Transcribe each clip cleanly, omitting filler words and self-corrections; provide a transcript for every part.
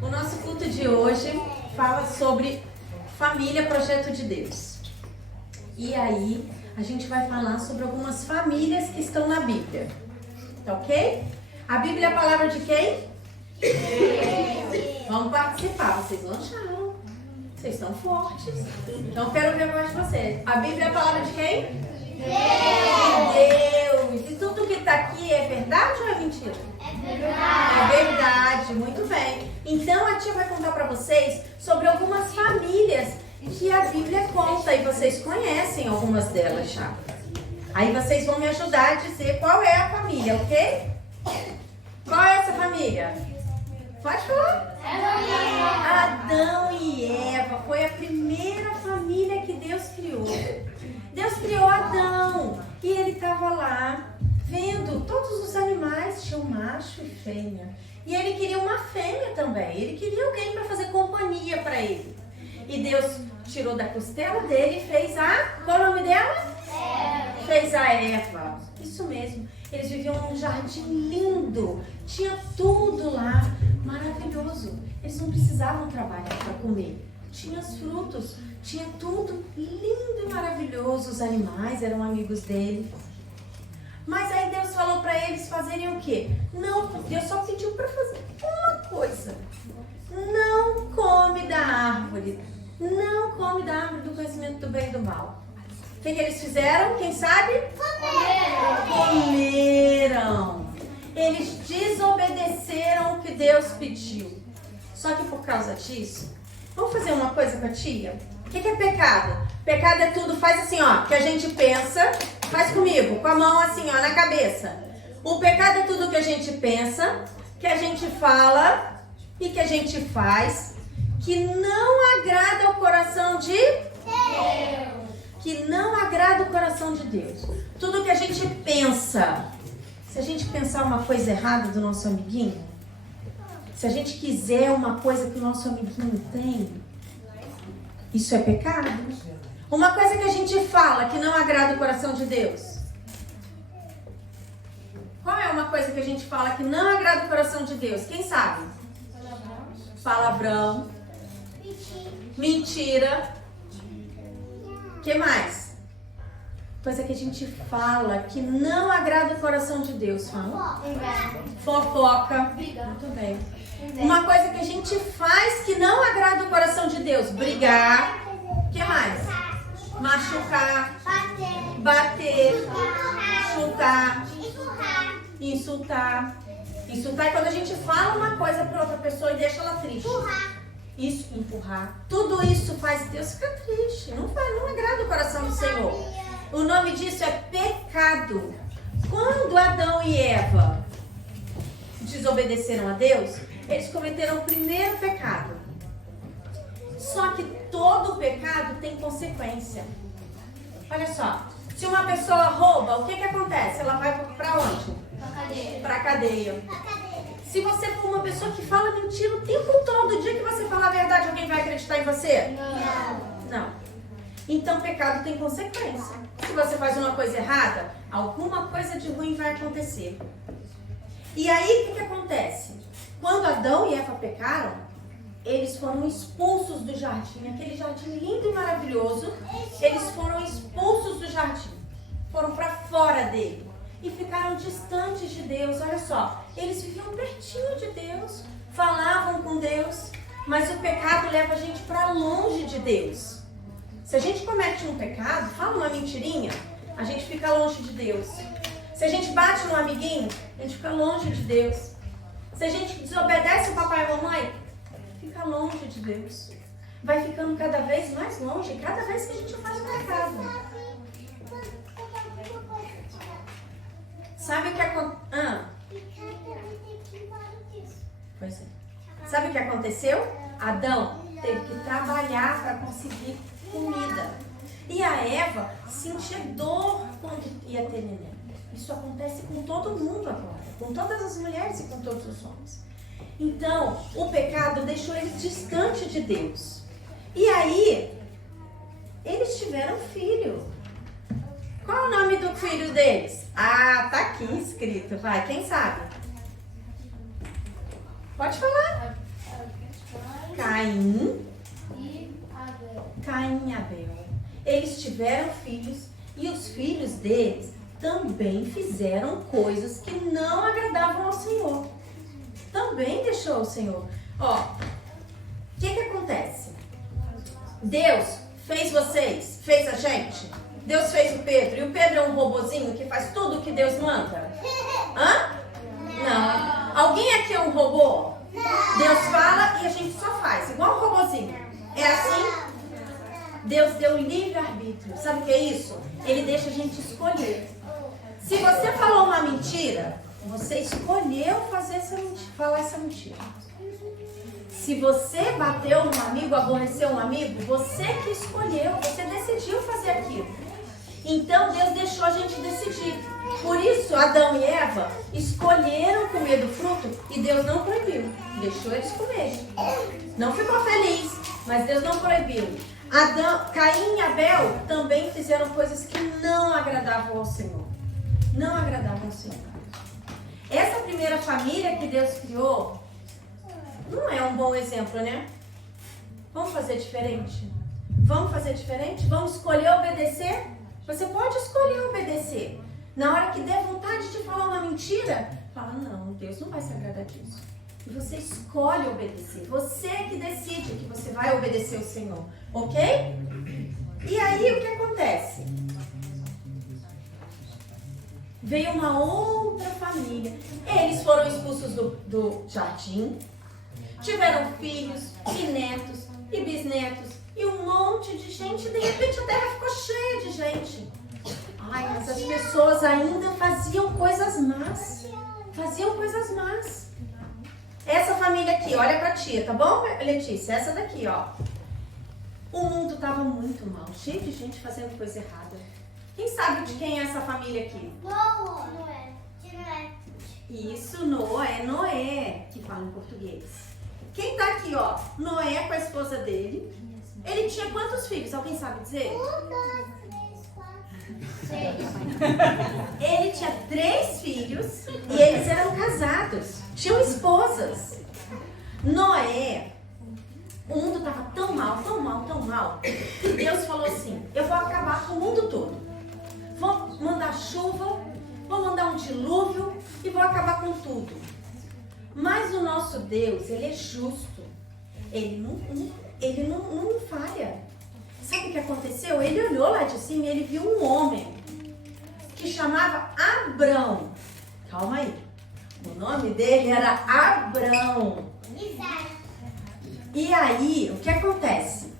O nosso culto de hoje fala sobre família, projeto de Deus. E aí, a gente vai falar sobre algumas famílias que estão na Bíblia. Tá ok? A Bíblia é a palavra de quem? Vamos participar. Vocês lancharam. Vocês estão fortes. Então, eu quero ver mais de vocês. A Bíblia é a palavra de quem? Deus. E tudo que está aqui é verdade ou é mentira? É verdade. É verdade, muito bem. Então a tia vai contar para vocês sobre algumas famílias que a Bíblia conta e vocês conhecem algumas delas já. Aí vocês vão me ajudar a dizer qual é a família, ok? Qual é essa família? Pode falar? Adão e Eva foi a primeira família que Deus criou. Deus criou Adão e ele estava lá vendo todos os animais, tinha um macho e fêmea. E ele queria uma fêmea também, ele queria alguém para fazer companhia para ele. E Deus tirou da costela dele e fez a... Qual é o nome dela? Eva. Fez a Eva, isso mesmo. Eles viviam num jardim lindo, tinha tudo lá, maravilhoso. Eles não precisavam trabalhar para comer. Tinha os frutos, tinha tudo lindo e maravilhoso. Os animais eram amigos dele. Mas aí Deus falou para eles fazerem o quê? Não, Deus só pediu para fazer uma coisa. Não come da árvore. Não come da árvore do conhecimento do bem e do mal. O que eles fizeram? Quem sabe? Comeram. Eles desobedeceram o que Deus pediu. Só que por causa disso, vamos fazer uma coisa com a tia? O que é pecado? Pecado é tudo, faz assim, ó, que a gente pensa, faz comigo, com a mão assim, ó, na cabeça. O pecado é tudo que a gente pensa, que a gente fala e que a gente faz, que não agrada o coração de Deus. Que não agrada o coração de Deus. Tudo que a gente pensa, se a gente pensar uma coisa errada do nosso amiguinho, se a gente quiser uma coisa que o nosso amiguinho tem, isso é pecado. Uma coisa que a gente fala que não agrada o coração de Deus. Qual é uma coisa que a gente fala que não agrada o coração de Deus? Quem sabe? Palavrão. Mentira. O que mais? Coisa que a gente fala que não agrada o coração de Deus. Fala. Fofoca. Muito bem. Uma coisa que a gente faz que não agrada o coração de Deus. Brigar. O que mais? Machucar. Bater. Chutar. Insultar. Insultar é quando a gente fala uma coisa para outra pessoa e deixa ela triste. Isso, empurrar. Tudo isso faz Deus ficar triste. Não agrada o coração do Senhor. O nome disso é pecado. Quando Adão e Eva desobedeceram a Deus, eles cometeram o primeiro pecado. Só que todo pecado tem consequência. Olha só, se uma pessoa rouba, o que acontece? Ela vai para onde? Para cadeia. Se você for uma pessoa que fala mentira o tempo todo, o dia que você falar a verdade, alguém vai acreditar em você? Não. Então, pecado tem consequência. Se você faz uma coisa errada, alguma coisa de ruim vai acontecer. E aí, o que acontece? Quando Adão e Eva pecaram, eles foram expulsos do jardim. Aquele jardim lindo e maravilhoso, eles foram expulsos do jardim. Foram para fora dele. E ficaram distantes de Deus. Olha só, eles viviam pertinho de Deus, falavam com Deus, mas o pecado leva a gente para longe de Deus. Se a gente comete um pecado, fala uma mentirinha, a gente fica longe de Deus. Se a gente bate no amiguinho, a gente fica longe de Deus. Se a gente desobedece o papai e a mamãe, fica longe de Deus. Vai ficando cada vez mais longe, cada vez que a gente faz um pecado. Sabe o que aconteceu? Pois é. Sabe o que aconteceu? Adão teve que trabalhar para conseguir comida. E a Eva sentia dor quando ia ter neném. Isso acontece com todo mundo agora. Com todas as mulheres e com todos os homens. Então, o pecado deixou eles distante de Deus. E aí, eles tiveram filho. Qual o nome do filho deles? Ah, tá aqui escrito. Vai, quem sabe? Pode falar. Caim e Abel. Eles tiveram filhos e os filhos deles também fizeram coisas que não agradavam ao Senhor. Também deixou o Senhor. Ó, o que acontece? Deus fez vocês, fez a gente. Deus fez o Pedro. E o Pedro é um robozinho que faz tudo o que Deus manda? Hã? Não. Alguém aqui é um robô? Deus fala e a gente só faz, igual um robozinho. É assim? Deus deu livre-arbítrio. Sabe o que é isso? Ele deixa a gente escolher. Se você falou uma mentira, você escolheu falar essa mentira. Se você bateu num amigo, aborreceu um amigo, você que escolheu, você decidiu fazer aquilo. Então Deus deixou a gente decidir. Por isso Adão e Eva escolheram comer do fruto e Deus não proibiu. Deixou eles comerem. Não ficou feliz, mas Deus não proibiu. Caim e Abel também fizeram coisas que não agradavam ao Senhor. Não agradavam ao Senhor. Essa primeira família que Deus criou não é um bom exemplo, né? Vamos fazer diferente? Vamos fazer diferente? Vamos escolher obedecer? Você pode escolher obedecer. Na hora que der vontade de falar uma mentira, fala, não, Deus não vai se agradar disso. E você escolhe obedecer. Você que decide que você vai obedecer o Senhor. Ok? E aí o que acontece? Veio uma outra família. Eles foram expulsos do jardim. Tiveram filhos e netos e bisnetos. E um monte de gente. De repente a terra ficou cheia de gente. Ai, mas as pessoas ainda faziam coisas más. Faziam coisas más. Essa família aqui, olha pra tia, tá bom, Letícia? Essa daqui, ó. O mundo tava muito mal, cheio de gente fazendo coisa errada. Quem sabe de quem é essa família aqui? Noé. Isso, Noé, que fala em português. Quem tá aqui, ó? Noé com a esposa dele. Ele tinha quantos filhos? Alguém sabe dizer? 1, 2, 3, 4, 6. Ele tinha 3 filhos e eles eram casados. Tinham esposas. Noé, o mundo estava tão mal, tão mal, tão mal, que Deus falou assim, eu vou acabar com o mundo todo. Vou mandar chuva, vou mandar um dilúvio e vou acabar com tudo. Mas o nosso Deus, ele é justo. Ele não falha. Sabe o que aconteceu? Ele olhou lá de cima e ele viu um homem que chamava Abrão. Calma aí. O nome dele era Abrão. E aí, o que acontece?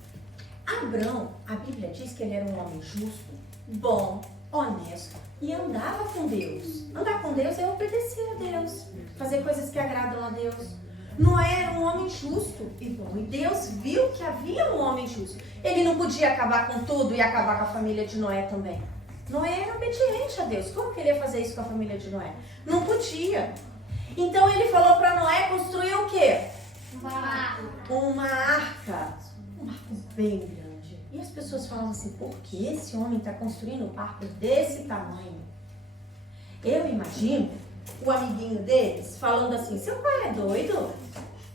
Abrão, a Bíblia diz que ele era um homem justo, bom, honesto e andava com Deus. Andar com Deus é obedecer a Deus, fazer coisas que agradam a Deus. Noé era um homem justo e bom, e Deus viu que havia um homem justo. Ele não podia acabar com tudo e acabar com a família de Noé também. Noé era obediente a Deus. Como que ele ia fazer isso com a família de Noé? Não podia. Então ele falou para Noé construir o quê? Uma arca. Um barco bem grande. E as pessoas falavam assim, por que esse homem está construindo um barco desse tamanho? Eu imagino o amiguinho deles falando assim, seu pai é doido?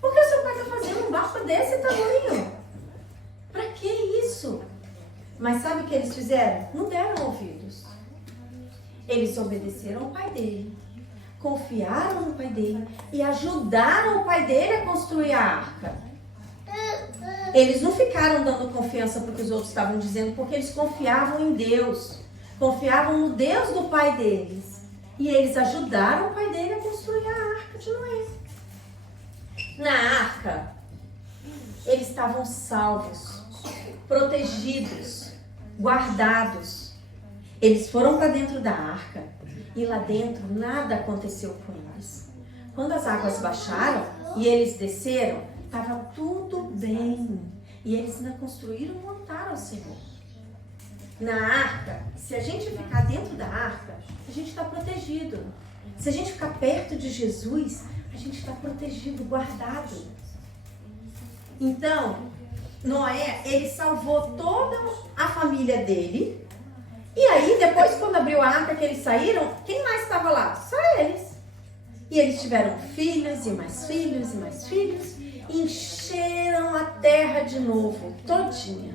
Por que o seu pai está fazendo um barco desse tamanho? Para que isso? Mas sabe o que eles fizeram? Não deram ouvidos. Eles obedeceram ao pai dele, confiaram no pai dele e ajudaram o pai dele a construir a arca. Eles não ficaram dando confiança para o que os outros estavam dizendo, porque eles confiavam em Deus, confiavam no Deus do pai deles. E eles ajudaram o pai dele a construir a arca de Noé. Na arca, eles estavam salvos, protegidos, guardados. Eles foram para dentro da arca e lá dentro nada aconteceu com eles. Quando as águas baixaram e eles desceram, estava tudo bem. E eles ainda construíram um altar ao Senhor. Na arca, se a gente ficar dentro da arca, a gente está protegido. Se a gente ficar perto de Jesus, a gente está protegido, guardado. Então, Noé, ele salvou toda a família dele. E aí, depois, quando abriu a arca que eles saíram, quem mais estava lá? Só eles. E eles tiveram filhos e mais filhos e mais filhos. E encheram a terra de novo, todinha.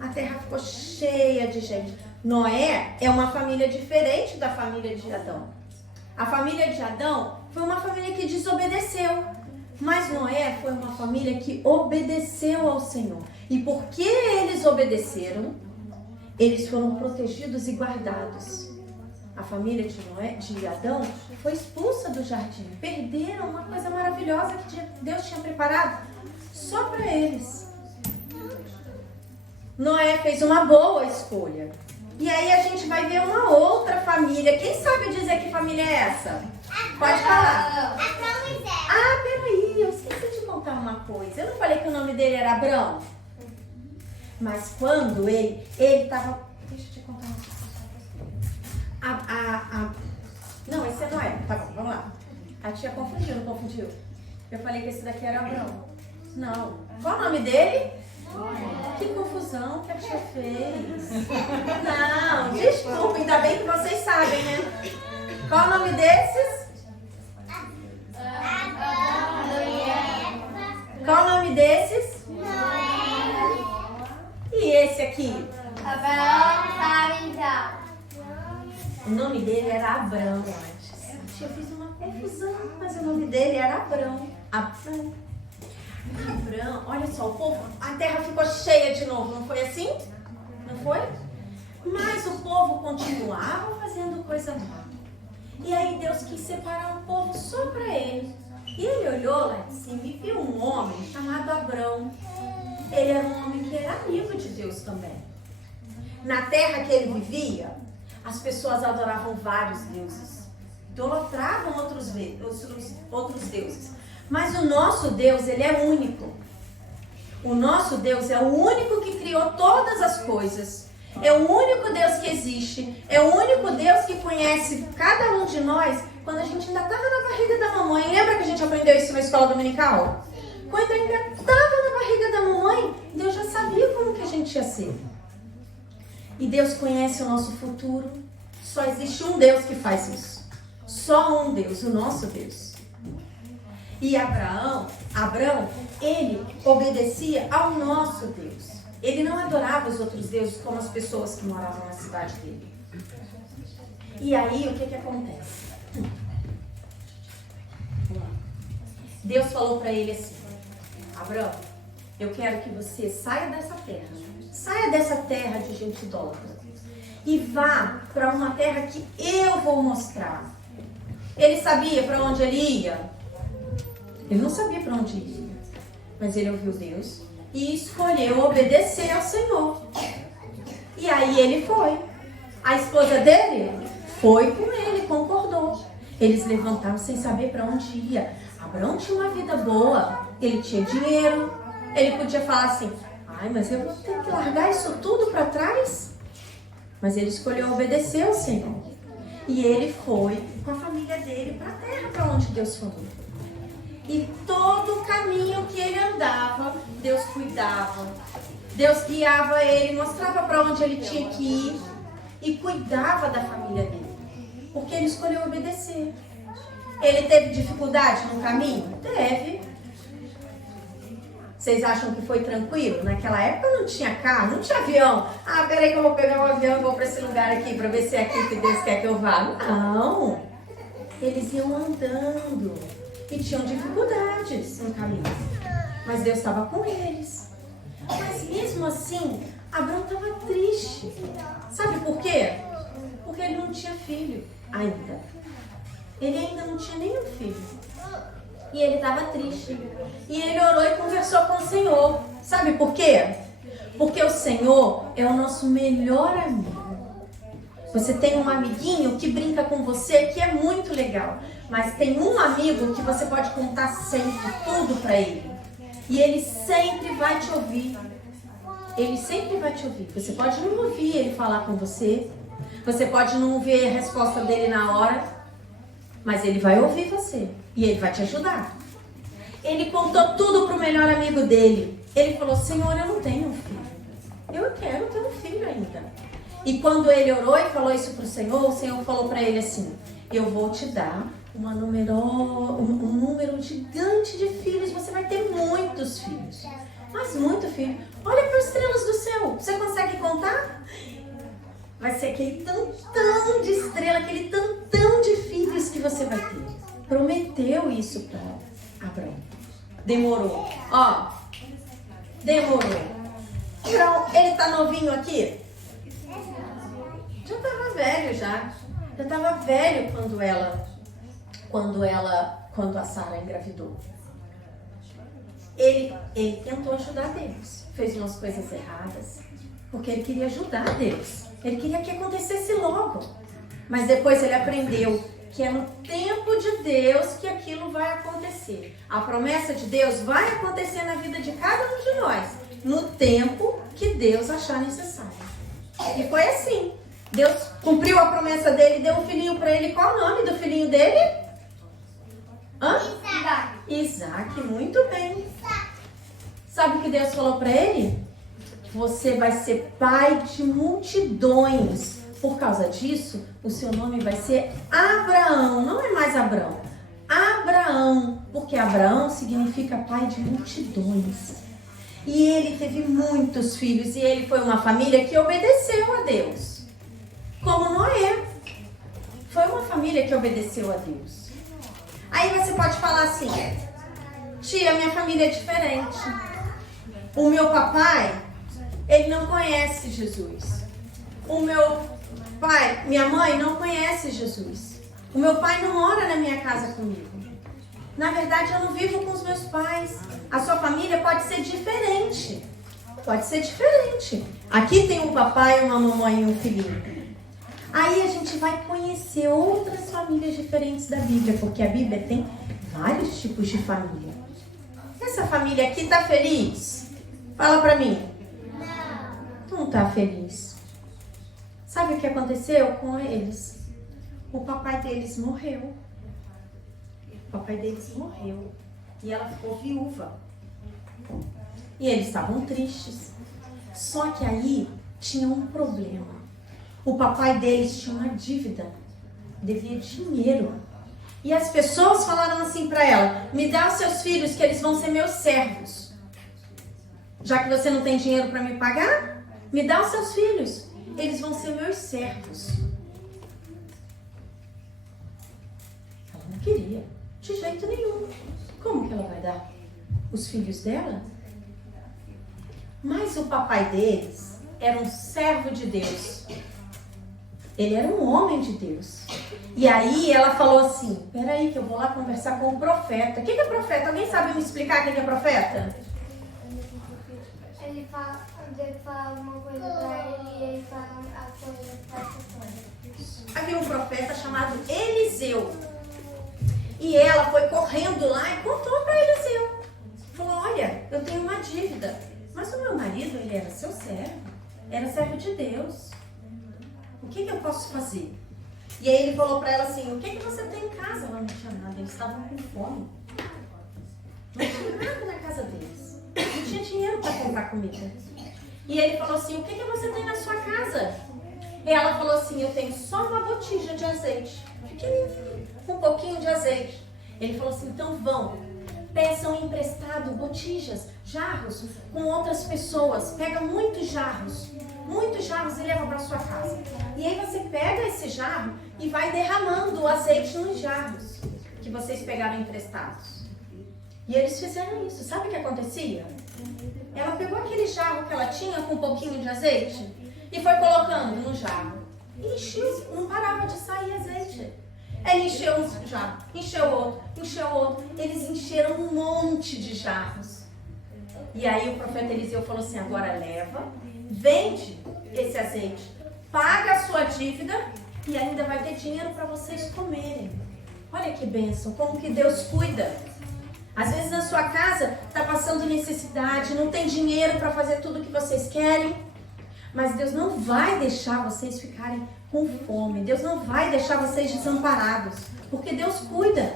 A terra ficou cheia de gente. Noé é uma família diferente da família de Adão. A família de Adão foi uma família que desobedeceu. Mas Noé foi uma família que obedeceu ao Senhor. E porque eles obedeceram, eles foram protegidos e guardados. A família de Adão foi expulsa do jardim. Perderam uma coisa maravilhosa que Deus tinha preparado só para eles. Noé fez uma boa escolha. E aí a gente vai ver uma outra família. Quem sabe dizer que família é essa? Pode falar. Ah, peraí, eu esqueci de contar uma coisa. Eu não falei que o nome dele era Abrão? Mas quando ele estava... Deixa eu te contar uma coisa. Não, esse é Noé. Tá bom, vamos lá. A tia confundiu, não confundiu? Eu falei que esse daqui era Abrão. Não. Qual o nome dele? Que confusão que a tia fez. Não, desculpa, ainda bem que vocês sabem, né? Qual o nome desses? Qual o nome desses? E esse aqui? O nome dele era Abrão antes. A tia fez uma confusão, mas o nome dele era Abrão. Abrão, olha só, o povo, a terra ficou cheia de novo, não foi assim? Não foi? Mas o povo continuava fazendo coisa má. E aí Deus quis separar um povo só para ele. E ele olhou lá de cima e viu um homem chamado Abrão. Ele era um homem que era amigo de Deus também. Na terra que ele vivia, as pessoas adoravam vários deuses. Idolatravam outros deuses. Mas o nosso Deus, ele é único. O nosso Deus é o único que criou todas as coisas. É o único Deus que existe. É o único Deus que conhece cada um de nós quando a gente ainda estava na barriga da mamãe. Lembra que a gente aprendeu isso na escola dominical? Quando ainda estava na barriga da mamãe, Deus já sabia como que a gente ia ser. E Deus conhece o nosso futuro. Só existe um Deus que faz isso. Só um Deus, o nosso Deus. E Abrão, ele obedecia ao nosso Deus. Ele não adorava os outros deuses como as pessoas que moravam na cidade dele. E aí, o que acontece? Deus falou para ele assim: Abrão, eu quero que você saia dessa terra. Saia dessa terra de gente idólatra. E vá para uma terra que eu vou mostrar. Ele sabia para onde ele ia? Ele não sabia para onde ia, mas ele ouviu Deus e escolheu obedecer ao Senhor. E aí ele foi. A esposa dele foi com ele, concordou. Eles levantaram sem saber para onde ia. Abrão tinha uma vida boa, ele tinha dinheiro, ele podia falar assim: ai, mas eu vou ter que largar isso tudo para trás? Mas ele escolheu obedecer ao Senhor. E ele foi com a família dele para a terra para onde Deus falou. E todo o caminho que ele andava, Deus cuidava. Deus guiava ele, mostrava para onde ele tinha que ir e cuidava da família dele. Porque ele escolheu obedecer. Ele teve dificuldade no caminho? Teve. Vocês acham que foi tranquilo? Naquela época não tinha carro, não tinha avião. Ah, peraí que eu vou pegar um avião e vou para esse lugar aqui para ver se é aqui que Deus quer que eu vá. Não. Eles iam andando. E tinham dificuldades no caminho. Mas Deus estava com eles. Mas mesmo assim, Abrão estava triste. Sabe por quê? Porque ele não tinha filho ainda. Ele ainda não tinha nenhum filho. E ele estava triste. E ele orou e conversou com o Senhor. Sabe por quê? Porque o Senhor é o nosso melhor amigo. Você tem um amiguinho que brinca com você, que é muito legal. Mas tem um amigo que você pode contar sempre tudo para ele. E ele sempre vai te ouvir. Ele sempre vai te ouvir. Você pode não ouvir ele falar com você. Você pode não ver a resposta dele na hora. Mas ele vai ouvir você. E ele vai te ajudar. Ele contou tudo pro melhor amigo dele. Ele falou: Senhor, eu não tenho um filho. Eu quero ter um filho ainda. E quando ele orou e falou isso pro Senhor, o Senhor falou para ele assim: eu vou te dar um número gigante de filhos. Você vai ter muitos filhos. Mas muito filho. Olha para as estrelas do céu. Você consegue contar? Vai ser aquele tantão de estrela, aquele tantão de filhos que você vai ter. Prometeu isso para Abraão. Demorou. Ó, demorou. Então, ele tá novinho aqui? Já tava velho já. Já tava velho quando a Sara engravidou. Ele tentou ajudar Deus. Fez umas coisas erradas. Porque ele queria ajudar Deus. Ele queria que acontecesse logo. Mas depois ele aprendeu que é no tempo de Deus que aquilo vai acontecer. A promessa de Deus vai acontecer na vida de cada um de nós. No tempo que Deus achar necessário. E foi assim. Deus cumpriu a promessa dele, deu um filhinho para ele. Qual o nome do filhinho dele? Isaac, muito bem. Sabe o que Deus falou para ele? Você vai ser pai de multidões. Por causa disso, o seu nome vai ser Abraão. Não é mais Abrão. Abraão. Porque Abraão significa pai de multidões. E ele teve muitos filhos. E ele foi uma família que obedeceu a Deus. Como Noé. Foi uma família que obedeceu a Deus. Aí você pode falar assim: tia, minha família é diferente. O meu papai, ele não conhece Jesus. O meu pai, minha mãe não conhece Jesus. O meu pai não mora na minha casa comigo. Na verdade, eu não vivo com os meus pais. A sua família pode ser diferente. Pode ser diferente. Aqui tem um papai, uma mamãe e um filhinho. Aí a gente vai conhecer outras famílias diferentes da Bíblia, porque a Bíblia tem vários tipos de família. Essa família aqui tá feliz? Fala pra mim. Não tá feliz. Sabe o que aconteceu com eles? O papai deles morreu. O papai deles morreu. E ela ficou viúva. E eles estavam tristes. Só que aí tinha um problema. O papai deles tinha uma dívida. Devia dinheiro. E as pessoas falaram assim pra ela: me dá os seus filhos que eles vão ser meus servos. Já que você não tem dinheiro para me pagar, me dá os seus filhos. Eles vão ser meus servos. Ela não queria, de jeito nenhum. Como que ela vai dar os filhos dela? Mas o papai deles era um servo de Deus. Ele era um homem de Deus. E aí ela falou assim: peraí que eu vou lá conversar com o profeta. O que é profeta? Alguém sabe me explicar o que é profeta? Ele fala uma coisa pra ele e ele fala a coisa pra pessoa. Havia um profeta chamado Eliseu. E ela foi correndo lá e contou para Eliseu. Falou: olha, eu tenho uma dívida. Mas o meu marido, ele era seu servo. Era servo de Deus. O que eu posso fazer? E aí ele falou para ela assim: o que você tem em casa? Ela não tinha nada. Eles estavam com fome. Não tinha nada na casa deles. Não tinha dinheiro para comprar comida. E ele falou assim: o que você tem na sua casa? E ela falou assim: eu tenho só uma botija de azeite. Pequenininho, um pouquinho de azeite. Ele falou assim: então vão, peçam emprestado botijas, jarros com outras pessoas. Pega muitos jarros e leva para sua casa. E aí você pega esse jarro e vai derramando o azeite nos jarros que vocês pegaram emprestados. E eles fizeram isso. Sabe o que acontecia? Ela pegou aquele jarro que ela tinha com um pouquinho de azeite e foi colocando no jarro. E encheu, não parava de sair azeite. Ela encheu um jarro, encheu outro. Eles encheram um monte de jarros. E aí o profeta Eliseu falou assim: agora leva, vende esse azeite, paga a sua dívida e ainda vai ter dinheiro para vocês comerem. Olha que bênção, como que Deus cuida. Às vezes na sua casa está passando necessidade, não tem dinheiro para fazer tudo o que vocês querem. Mas Deus não vai deixar vocês ficarem com fome. Deus não vai deixar vocês desamparados. Porque Deus cuida.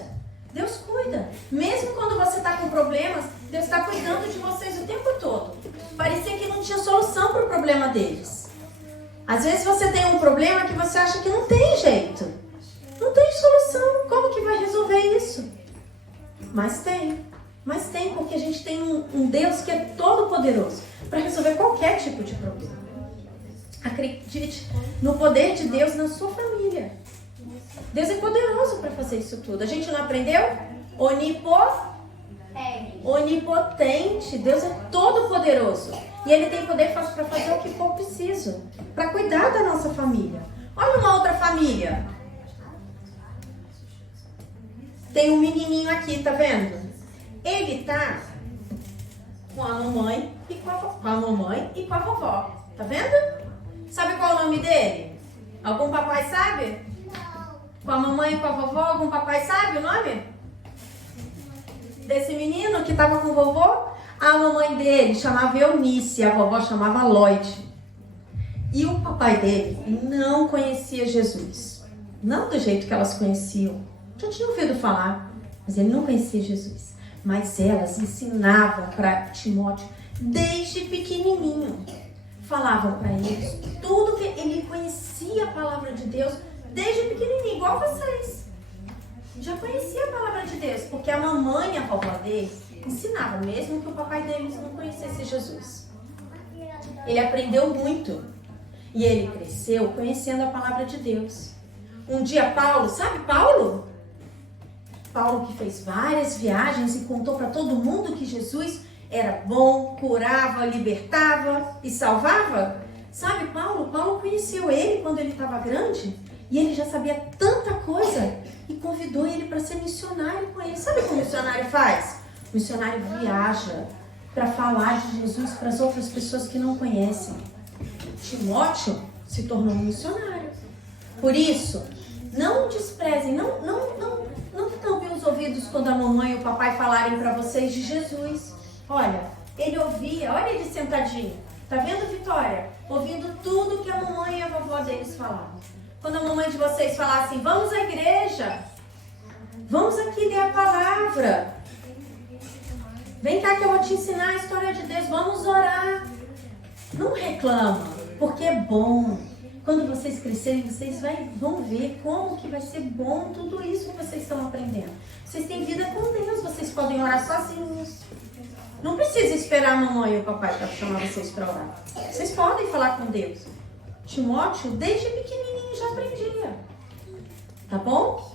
Deus cuida. Mesmo quando você está com problemas, Deus está cuidando de vocês o tempo todo. Parecia que não tinha solução para o problema deles. Às vezes você tem um problema que você acha que não tem jeito. Não tem solução. Mas tem, porque a gente tem um Deus que é todo poderoso para resolver qualquer tipo de problema. Acredite no poder de Deus na sua família. Deus é poderoso para fazer isso tudo. A gente não aprendeu? Onipotente. Deus é todo poderoso. E Ele tem poder para fazer o que for preciso. Para cuidar da nossa família. Olha uma outra família. Tem um menininho aqui, tá vendo? Ele tá com a mamãe e com a vovó. Tá vendo? Sabe qual é o nome dele? Algum papai sabe? Não. Com a mamãe e com a vovó, algum papai sabe o nome? Desse menino que tava com o vovô? A mamãe dele chamava Eunice, a vovó chamava Lloyd. E o papai dele não conhecia Jesus. Não do jeito que elas conheciam. Já tinha ouvido falar, mas ele não conhecia Jesus. Mas elas ensinavam para Timóteo desde pequenininho. Falavam para ele tudo que ele conhecia a palavra de Deus desde pequenininho, igual vocês. Já conhecia a palavra de Deus, porque a mamãe e a vovó dele ensinavam, mesmo que o papai deles não conhecesse Jesus. Ele aprendeu muito e ele cresceu conhecendo a palavra de Deus. Um dia Paulo, sabe Paulo? Paulo que fez várias viagens e contou para todo mundo que Jesus era bom, curava, libertava e salvava. Sabe Paulo? Paulo conheceu ele quando ele estava grande e ele já sabia tanta coisa e convidou ele para ser missionário com ele. Sabe o que o missionário faz? O missionário viaja para falar de Jesus para as outras pessoas que não conhecem. Timóteo se tornou um missionário. Por isso, não desprezem, não tampem os ouvidos quando a mamãe e o papai falarem para vocês de Jesus. Olha, ele ouvia, olha ele sentadinho. Tá vendo, Vitória? Ouvindo tudo que a mamãe e a vovó deles falavam. Quando a mamãe de vocês falasse assim, vamos à igreja, vamos aqui ler a palavra. Vem cá que eu vou te ensinar a história de Deus, vamos orar. Não reclama, porque é bom. Quando vocês crescerem, vocês vão ver como que vai ser bom tudo isso que vocês estão aprendendo. Vocês têm vida com Deus, vocês podem orar sozinhos. Não precisa esperar a mamãe e o papai para chamar vocês para orar. Vocês podem falar com Deus. Timóteo, desde pequenininho, já aprendia. Tá bom?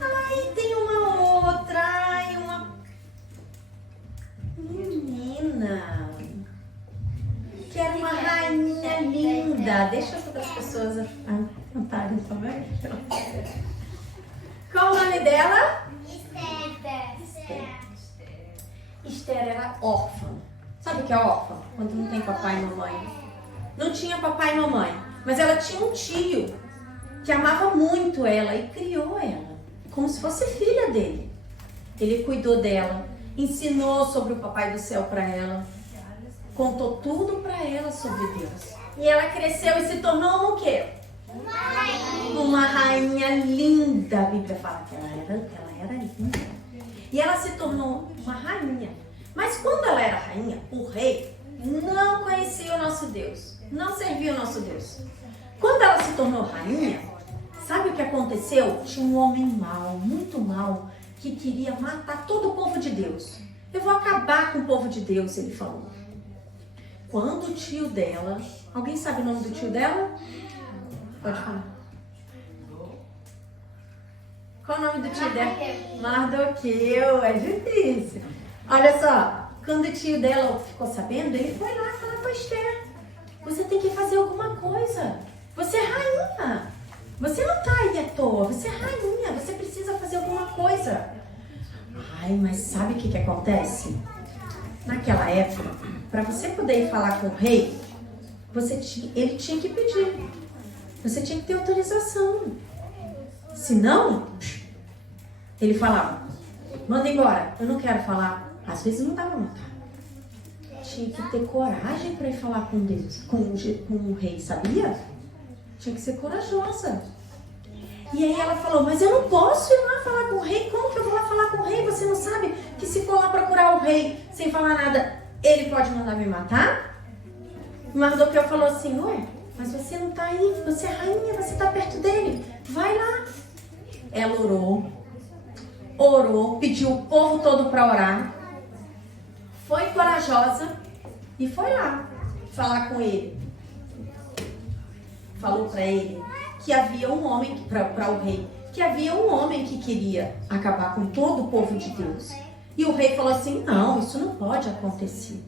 Aí tem uma outra, uma menina que era uma rainha linda. Deixa as outras pessoas cantarem também. Qual o nome dela? Esther era órfã. Sabe o que é órfã? Quando não tem papai e mamãe. Não tinha papai e mamãe, mas ela tinha um tio que amava muito ela e criou ela, como se fosse filha dele. Ele cuidou dela, ensinou sobre o papai do céu para ela, contou tudo para ela sobre Deus. E ela cresceu e se tornou o quê? Uma rainha linda. A Bíblia fala que ela era linda. E ela se tornou uma rainha. Mas quando ela era rainha, o rei não conhecia o nosso Deus. Não servia o nosso Deus. Quando ela se tornou rainha, sabe o que aconteceu? Tinha um homem mau, muito mau, que queria matar todo o povo de Deus. Eu vou acabar com o povo de Deus, ele falou. Quando o tio dela... Alguém sabe o nome do tio dela? Pode falar. Qual o nome do tio dela? Mardoqueu, é difícil. Olha só, quando o tio dela ficou sabendo, ele foi lá falar com a Esther. Você tem que fazer alguma coisa. Você é rainha. Você não tá aí à toa. Você é rainha. Você precisa fazer alguma coisa. Ai, mas sabe o que acontece? Naquela época, para você poder ir falar com o rei, ele tinha que pedir. Você tinha que ter autorização. Senão, ele falava, manda embora. Eu não quero falar. Às vezes não dava vontade. Tinha que ter coragem para ir falar com Deus, com o rei, sabia? Tinha que ser corajosa. E aí ela falou, mas eu não posso ir lá falar com o rei. Como que eu vou lá falar com o rei? Você não sabe que se for lá procurar o rei sem falar nada, ele pode mandar me matar? Mardoqueu falou assim, ué, mas você não tá aí, você é rainha, você tá perto dele. Vai lá. Ela orou, orou, pediu o povo todo para orar, foi corajosa e foi lá falar com ele. Falou para ele que havia um homem, para o rei, que havia um homem que queria acabar com todo o povo de Deus. E o rei falou assim, não, isso não pode acontecer.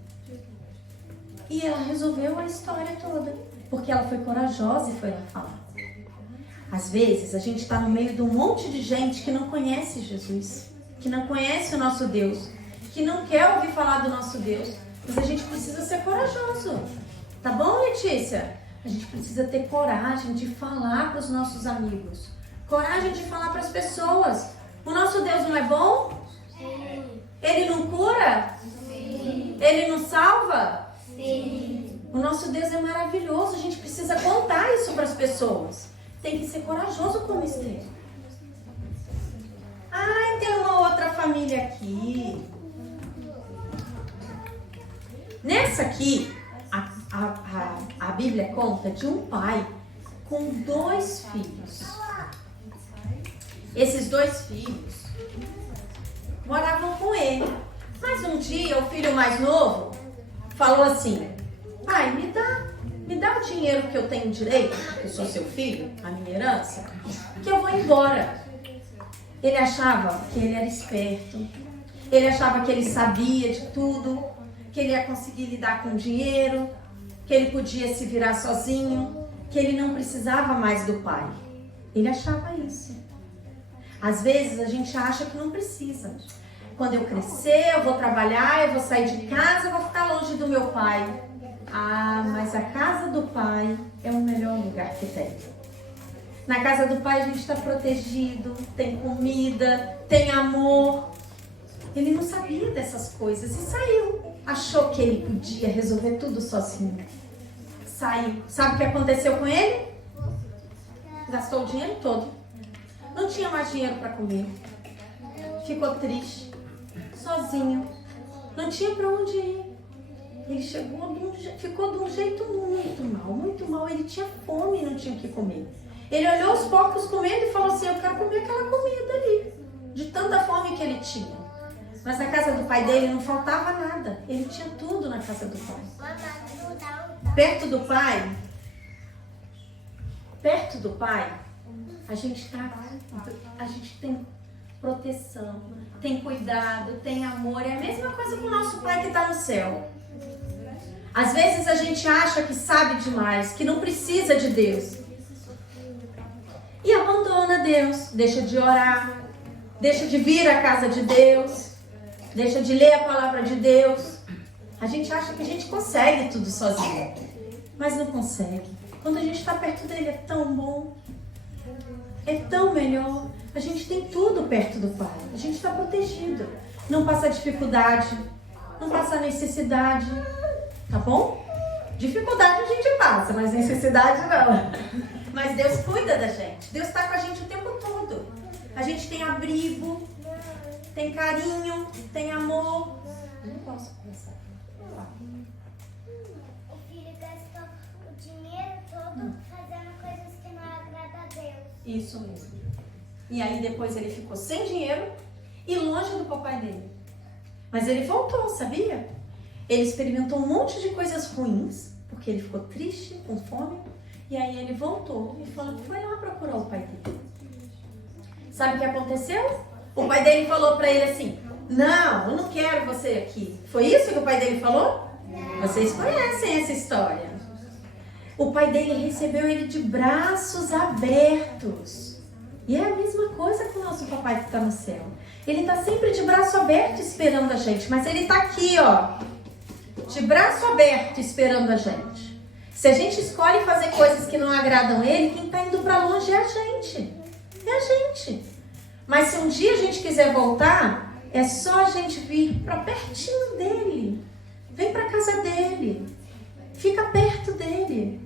E ela resolveu a história toda, porque ela foi corajosa e foi lá falar. Às vezes, a gente está no meio de um monte de gente que não conhece Jesus, que não conhece o nosso Deus, que não quer ouvir falar do nosso Deus, mas a gente precisa ser corajoso. Tá bom, Letícia? A gente precisa ter coragem de falar para os nossos amigos, coragem de falar para as pessoas. O nosso Deus não é bom? Sim. Ele não cura? Sim. Ele não salva? Sim. O nosso Deus é maravilhoso, a gente precisa contar isso para as pessoas. Tem que ser corajoso como Esther. Ai, tem uma outra família aqui. Nessa aqui, a Bíblia conta de um pai com 2 filhos. Esses 2 filhos moravam com ele. Mas um dia o filho mais novo falou assim, pai, me dá o dinheiro que eu tenho direito, eu sou seu filho, a minha herança, que eu vou embora. Ele achava que ele era esperto, ele achava que ele sabia de tudo, que ele ia conseguir lidar com dinheiro, que ele podia se virar sozinho, que ele não precisava mais do pai. Ele achava isso. Às vezes a gente acha que não precisa. Quando eu crescer, eu vou trabalhar, eu vou sair de casa, eu vou ficar longe do meu pai. Ah, mas a casa do pai é o melhor lugar que tem. Na casa do pai a gente está protegido, tem comida, tem amor. Ele não sabia dessas coisas e saiu. Achou que ele podia resolver tudo sozinho. Saiu. Sabe o que aconteceu com ele? Gastou o dinheiro todo. Não tinha mais dinheiro para comer. Ficou triste. Sozinho. Não tinha para onde ir. Ele ficou de um jeito muito mal. Ele tinha fome e não tinha o que comer. Ele olhou os porcos comendo e falou assim, eu quero comer aquela comida ali. De tanta fome que ele tinha. Mas na casa do pai dele não faltava nada. Ele tinha tudo na casa do pai. Perto do pai, a gente tem proteção, tem cuidado, tem amor. É a mesma coisa com o nosso pai que está no céu. Às vezes a gente acha que sabe demais, que não precisa de Deus. E abandona Deus, deixa de orar, deixa de vir à casa de Deus, deixa de ler a palavra de Deus. A gente acha que a gente consegue tudo sozinho, mas não consegue. Quando a gente está perto dele é tão bom, é tão melhor. A gente tem tudo perto do Pai, a gente está protegido. Não passa dificuldade, não passa necessidade, tá bom? Dificuldade a gente passa, mas necessidade não. Mas Deus cuida da gente, Deus está com a gente o tempo todo. A gente tem abrigo, tem carinho, tem amor. Eu não posso começar. O filho gastou o dinheiro todo fazendo coisas que não agradam a Deus. Isso mesmo. E aí depois ele ficou sem dinheiro e longe do papai dele. Mas ele voltou, sabia? Ele experimentou um monte de coisas ruins, porque ele ficou triste, com fome. E aí ele voltou e foi lá procurar o pai dele. Sabe o que aconteceu? O pai dele falou pra ele assim, não, eu não quero você aqui. Foi isso que o pai dele falou? Não. Vocês conhecem essa história. O pai dele recebeu ele de braços abertos. E é a mesma coisa com o nosso papai que está no céu. Ele está sempre de braço aberto esperando a gente. Mas ele está aqui, ó, de braço aberto esperando a gente. Se a gente escolhe fazer coisas que não agradam ele, quem está indo para longe é a gente. É a gente. Mas se um dia a gente quiser voltar, é só a gente vir para pertinho dele. Vem para casa dele. Fica perto dele.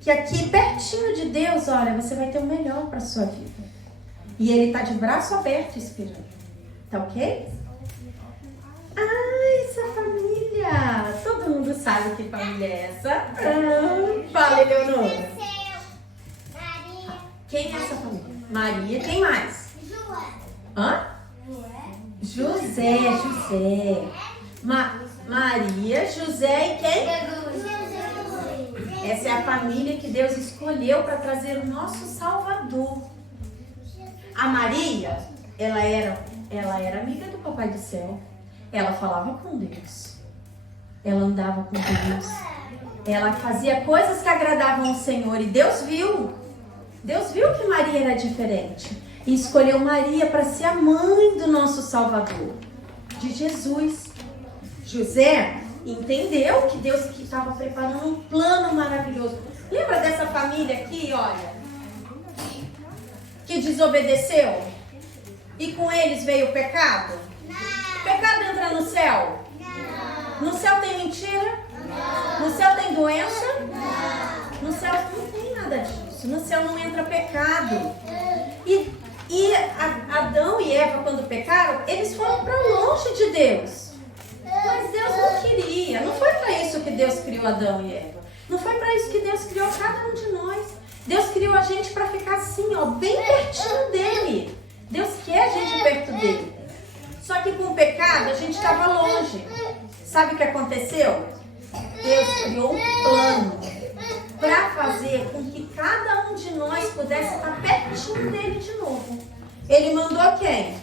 Que aqui, pertinho de Deus, olha, você vai ter o melhor para sua vida. E ele está de braço aberto esperando. Tá ok? Ai, essa família! Todo mundo sabe que família é essa? Fala, Eleonora. Maria. Quem é essa família? Maria. Quem mais? João. Hã? João. José. Maria, José e quem? Essa é a família que Deus escolheu para trazer o nosso Salvador. A Maria, ela era amiga do Papai do Céu. Ela falava com Deus. Ela andava com Deus. Ela fazia coisas que agradavam ao Senhor. E Deus viu. Deus viu que Maria era diferente. E escolheu Maria para ser a mãe do nosso Salvador, de Jesus. José entendeu que Deus estava preparando um plano maravilhoso. Lembra dessa família aqui, olha, que desobedeceu? E com eles veio o pecado? Não. O pecado entra no céu? Não. No céu tem mentira? Não. No céu tem doença? Não. No céu não tem nada disso. No céu não entra pecado. E Adão e Eva, quando pecaram, eles foram para longe de Deus. Mas Deus não queria. Não foi para isso que Deus criou Adão e Eva. Não foi para isso que Deus criou cada um de nós. Deus criou a gente para ficar assim, ó, bem pertinho dele. Deus quer a gente perto dele. Só que com o pecado a gente estava longe. Sabe o que aconteceu? Deus criou um plano para fazer com que cada um de nós pudesse estar pertinho dele de novo. Ele mandou quem?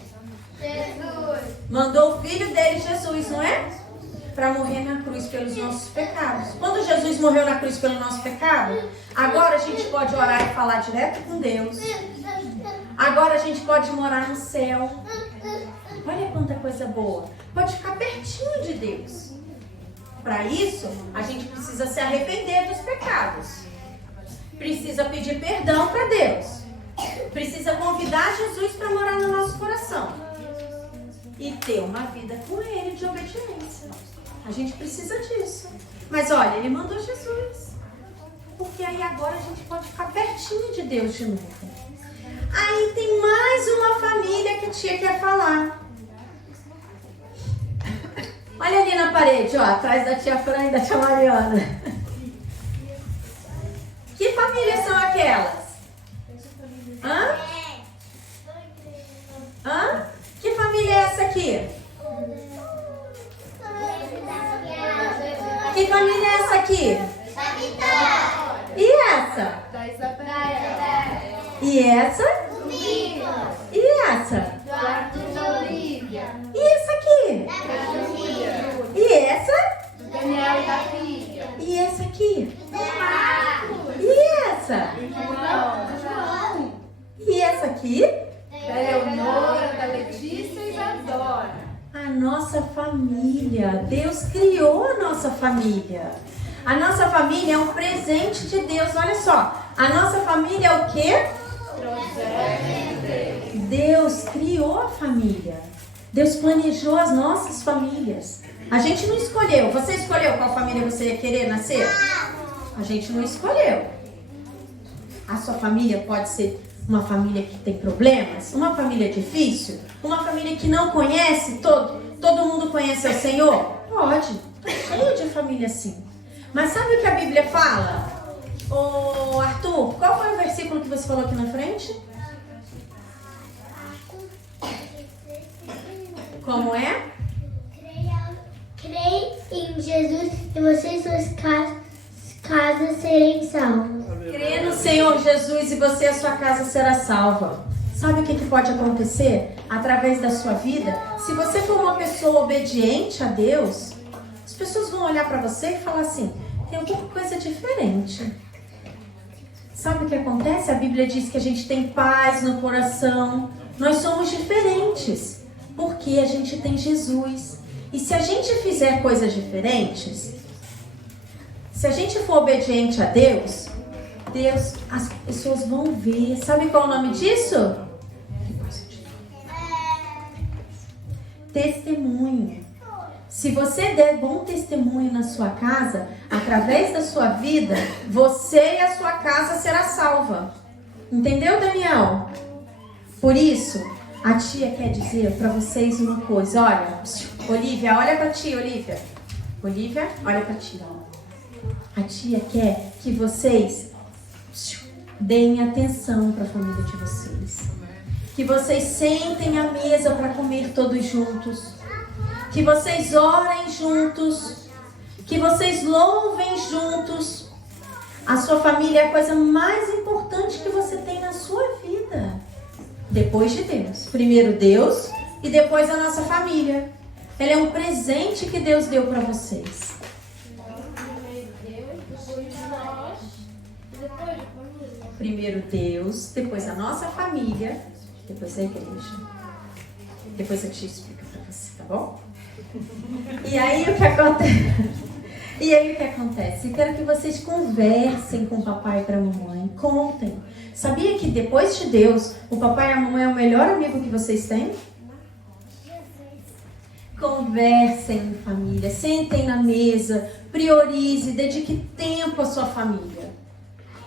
Jesus. Mandou o filho dele, Jesus, não é? Para morrer na cruz pelos nossos pecados. Quando Jesus morreu na cruz pelo nosso pecado, agora a gente pode orar e falar direto com Deus. Agora a gente pode morar no céu. Olha quanta coisa boa. Pode ficar pertinho de Deus. Para isso, a gente precisa se arrepender dos pecados. Precisa pedir perdão para Deus. Precisa convidar Jesus para morar no nosso coração. E ter uma vida com Ele de obediência. A gente precisa disso. Mas olha, Ele mandou Jesus. Porque aí agora a gente pode ficar pertinho de Deus de novo. Aí tem mais uma família que a tia quer falar. Olha ali na parede, ó, atrás da tia Fran e da tia Mariana. Que famílias são aquelas? Hã? Hã? Que família é essa aqui? Que família é essa aqui? E essa? E essa? E essa? E essa aqui? E essa? E essa aqui? E essa? E essa aqui? Da Leonora, da Letícia e da Dora. A nossa família. Deus criou a nossa família. A nossa família é um presente de Deus. Olha só. A nossa família é o quê? Deus criou a família. Deus planejou as nossas famílias. A gente não escolheu. Você escolheu qual família você ia querer nascer? A gente não escolheu. A sua família pode ser uma família que tem problemas, uma família difícil, uma família que não conhece, todo mundo conhece o Senhor? Pode. Tá cheio de família assim. Mas sabe o que a Bíblia fala? Ô Arthur, qual foi o versículo que você falou aqui na frente? Como é? Creia em Jesus e você e suas casas serem salvos. Crê no Senhor Jesus e você e a sua casa será salva. Sabe o que pode acontecer através da sua vida? Se você for uma pessoa obediente a Deus, as pessoas vão olhar para você e falar assim, tem alguma coisa diferente. Sabe o que acontece? A Bíblia diz que a gente tem paz no coração. Nós somos diferentes porque a gente tem Jesus. E se a gente fizer coisas diferentes, se a gente for obediente a Deus, as pessoas vão ver. Sabe qual é o nome disso? Testemunho. Se você der bom testemunho na sua casa, através da sua vida, você e a sua casa será salva. Entendeu, Daniel? Por isso, a tia quer dizer para vocês uma coisa. Olha, Olivia, olha para a tia, Olivia. Olivia, olha para a tia. A tia quer que vocês deem atenção para a família de vocês. que vocês sentem à mesa para comer todos juntos, que vocês orem juntos, que vocês louvem juntos. A sua família é a coisa mais importante que você tem na sua vida, depois de Deus. Primeiro Deus e depois a nossa família. Ela é um presente que Deus deu para vocês. Primeiro Deus, depois a nossa família, depois a igreja. Depois eu te explico para você, tá bom? E aí o que acontece? Eu quero que vocês conversem com o papai e com a mamãe, contem. Sabia que depois de Deus, o papai e a mamãe é o melhor amigo que vocês têm? Conversem em família, sentem na mesa, priorize, dedique tempo à sua família.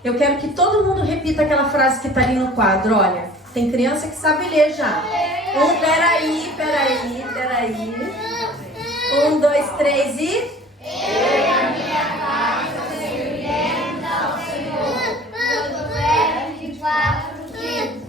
Eu quero que todo mundo repita aquela frase que está ali no quadro. Olha, tem criança que sabe ler já. Peraí. 1, 2, 3 e... Eu e a minha casa serviremos ao Senhor. Josué 24:15.